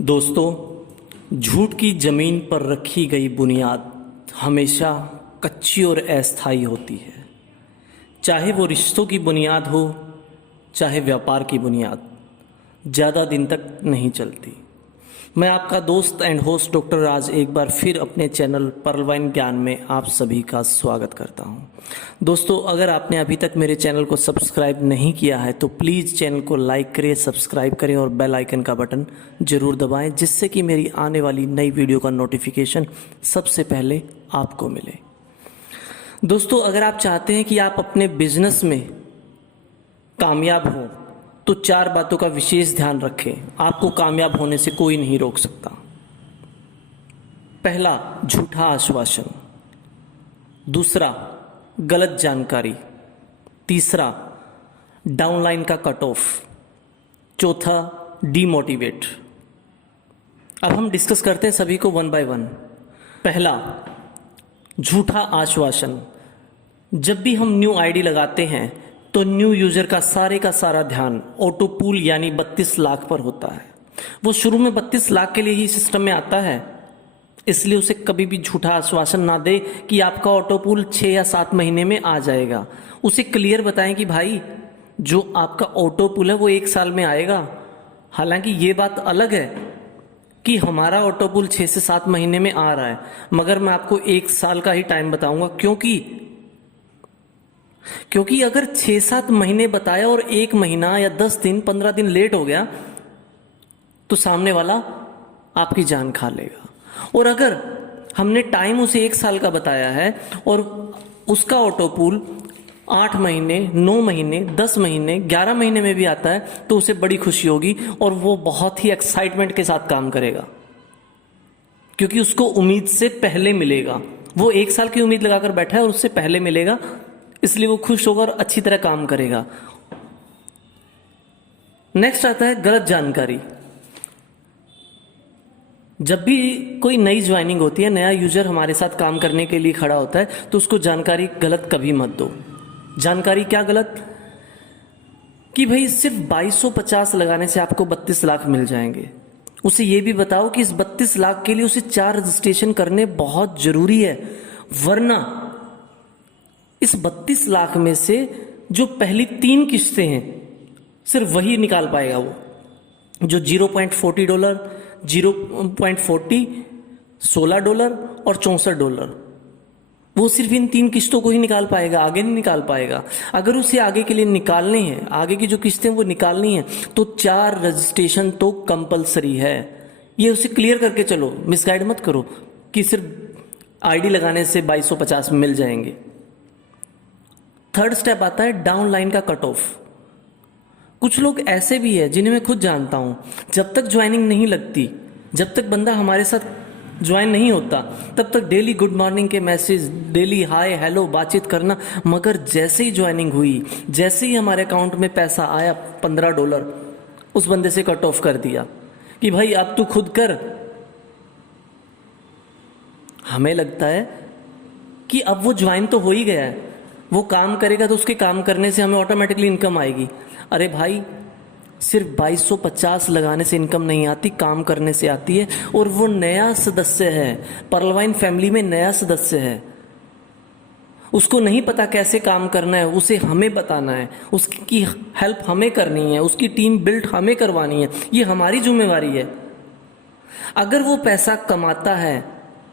दोस्तों, झूठ की जमीन पर रखी गई बुनियाद हमेशा कच्ची और अस्थायी होती है। चाहे वो रिश्तों की बुनियाद हो, चाहे व्यापार की बुनियाद, ज़्यादा दिन तक नहीं चलती। मैं आपका दोस्त एंड होस्ट डॉक्टर राज एक बार फिर अपने चैनल पर्लवाइन ज्ञान में आप सभी का स्वागत करता हूं। दोस्तों, अगर आपने अभी तक मेरे चैनल को सब्सक्राइब नहीं किया है तो प्लीज़ चैनल को लाइक करें, सब्सक्राइब करें और बेल आइकन का बटन ज़रूर दबाएं, जिससे कि मेरी आने वाली नई वीडियो का नोटिफिकेशन सबसे पहले आपको मिले। दोस्तों, अगर आप चाहते हैं कि आप अपने बिजनेस में कामयाब हों तो 4 बातों का विशेष ध्यान रखें। आपको कामयाब होने से कोई नहीं रोक सकता। पहला, झूठा आश्वासन। दूसरा, गलत जानकारी। तीसरा, डाउनलाइन का कट ऑफ। चौथा, डीमोटिवेट। अब हम डिस्कस करते हैं सभी को वन बाय वन। पहला, झूठा आश्वासन। जब भी हम न्यू आईडी लगाते हैं तो न्यू यूजर का सारा ध्यान ऑटो पूल यानी 32 लाख पर होता है। वो शुरू में 32 लाख के लिए ही सिस्टम में आता है, इसलिए उसे कभी भी झूठा आश्वासन ना दे कि आपका ऑटो पूल 6 या 7 महीने में आ जाएगा। उसे क्लियर बताएं कि भाई, जो आपका ऑटो पूल है वो 1 साल में आएगा। हालांकि ये बात अलग है कि हमारा ऑटो पूल 6 से 7 महीने में आ रहा है, मगर मैं आपको 1 साल का ही टाइम बताऊंगा। क्योंकि अगर 6-7 महीने बताया और 1 महीना या 10 दिन 15 दिन लेट हो गया तो सामने वाला आपकी जान खा लेगा। और अगर हमने टाइम उसे 1 साल का बताया है और उसका ऑटो पूल 8 महीने, 9 महीने, 10 महीने, 11 महीने में भी आता है तो उसे बड़ी खुशी होगी और वो बहुत ही एक्साइटमेंट के साथ काम करेगा, क्योंकि उसको उम्मीद से पहले मिलेगा। वो 1 साल की उम्मीद लगाकर बैठा है और उससे पहले मिलेगा, इसलिए वो खुश होगा और अच्छी तरह काम करेगा। नेक्स्ट आता है गलत जानकारी। जब भी कोई नई ज्वाइनिंग होती है, नया यूजर हमारे साथ काम करने के लिए खड़ा होता है, तो उसको जानकारी गलत कभी मत दो। जानकारी क्या गलत? कि भाई सिर्फ 2250 लगाने से आपको 32 लाख मिल जाएंगे। उसे ये भी बताओ कि इस 32 लाख के लिए उसे 4 रजिस्ट्रेशन करने बहुत जरूरी है, वरना इस 32 लाख में से जो पहली 3 किस्तें हैं सिर्फ वही निकाल पाएगा वो, जो $0.40, 0.40, $16 और $64। वो सिर्फ इन 3 किस्तों को ही निकाल पाएगा, आगे नहीं निकाल पाएगा। अगर उसे आगे के लिए निकालने हैं, आगे की जो किस्तें वो निकालनी है, तो 4 रजिस्ट्रेशन तो कंपलसरी है। ये उसे क्लियर करके चलो, मिसगाइड मत करो कि सिर्फ आईडी लगाने से 2250 मिल जाएंगे। थर्ड स्टेप आता है डाउनलाइन का कट ऑफ। कुछ लोग ऐसे भी है जिन्हें मैं खुद जानता हूं, जब तक ज्वाइनिंग नहीं लगती, जब तक बंदा हमारे साथ ज्वाइन नहीं होता, तब तक डेली गुड मॉर्निंग के मैसेज, डेली हाय हेलो बातचीत करना, मगर जैसे ही ज्वाइनिंग हुई, जैसे ही हमारे अकाउंट में पैसा आया $15, उस बंदे से कट ऑफ कर दिया कि भाई अब तू खुद कर। हमें लगता है कि अब वो ज्वाइन तो हो ही गया है, वो काम करेगा तो उसके काम करने से हमें ऑटोमेटिकली इनकम आएगी। अरे भाई, सिर्फ 2250 लगाने से इनकम नहीं आती, काम करने से आती है। और वो नया सदस्य है, पर्लवाइन फैमिली में नया सदस्य है, उसको नहीं पता कैसे काम करना है, उसे हमें बताना है, उसकी हेल्प हमें करनी है, उसकी टीम बिल्ड हमें करवानी है, ये हमारी जिम्मेवारी है। अगर वो पैसा कमाता है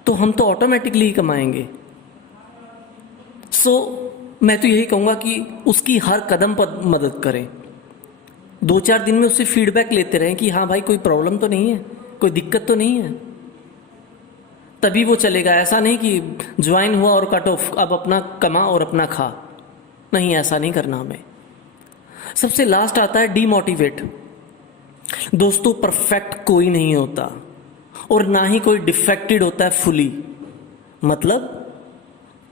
तो हम तो ऑटोमेटिकली ही कमाएंगे। मैं तो यही कहूंगा कि उसकी हर कदम पर मदद करें। 2-4 दिन में उससे फीडबैक लेते रहें कि हाँ भाई, कोई प्रॉब्लम तो नहीं है, कोई दिक्कत तो नहीं है, तभी वो चलेगा। ऐसा नहीं कि ज्वाइन हुआ और कट ऑफ, अब अपना कमा और अपना खा। नहीं, ऐसा नहीं करना हमें। सबसे लास्ट आता है डीमोटिवेट। दोस्तों, परफेक्ट कोई नहीं होता और ना ही कोई डिफेक्टेड होता है फुली। मतलब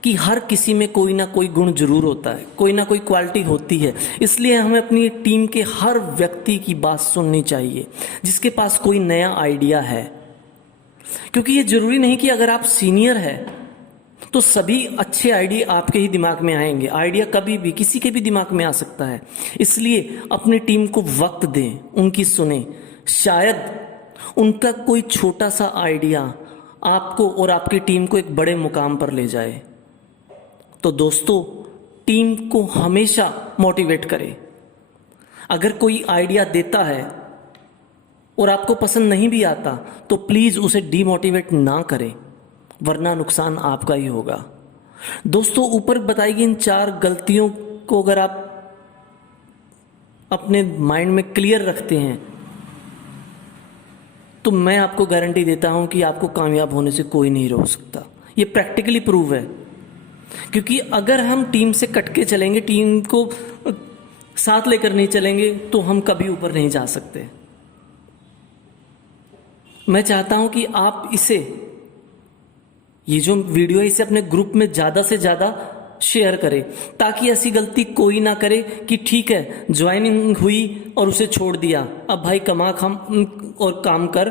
कि हर किसी में कोई ना कोई गुण जरूर होता है, कोई ना कोई क्वालिटी होती है। इसलिए हमें अपनी टीम के हर व्यक्ति की बात सुननी चाहिए जिसके पास कोई नया आइडिया है, क्योंकि ये जरूरी नहीं कि अगर आप सीनियर है तो सभी अच्छे आइडिया आपके ही दिमाग में आएंगे। आइडिया कभी भी किसी के भी दिमाग में आ सकता है। इसलिए अपनी टीम को वक्त दें, उनकी सुने। शायद उनका कोई छोटा सा आइडिया आपको और आपकी टीम को एक बड़े मुकाम पर ले जाए। तो दोस्तों, टीम को हमेशा मोटिवेट करें। अगर कोई आइडिया देता है और आपको पसंद नहीं भी आता तो प्लीज़ उसे डीमोटिवेट ना करें, वरना नुकसान आपका ही होगा। दोस्तों, ऊपर बताई गई इन 4 गलतियों को अगर आप अपने माइंड में क्लियर रखते हैं तो मैं आपको गारंटी देता हूं कि आपको कामयाब होने से कोई नहीं रोक सकता। ये प्रैक्टिकली प्रूव है, क्योंकि अगर हम टीम से कटके चलेंगे, टीम को साथ लेकर नहीं चलेंगे, तो हम कभी ऊपर नहीं जा सकते। मैं चाहता हूं कि आप ये जो वीडियो है इसे अपने ग्रुप में ज़्यादा से ज़्यादा शेयर करें, ताकि ऐसी गलती कोई ना करे कि ठीक है ज्वाइनिंग हुई और उसे छोड़ दिया, अब भाई कमा खम और काम कर,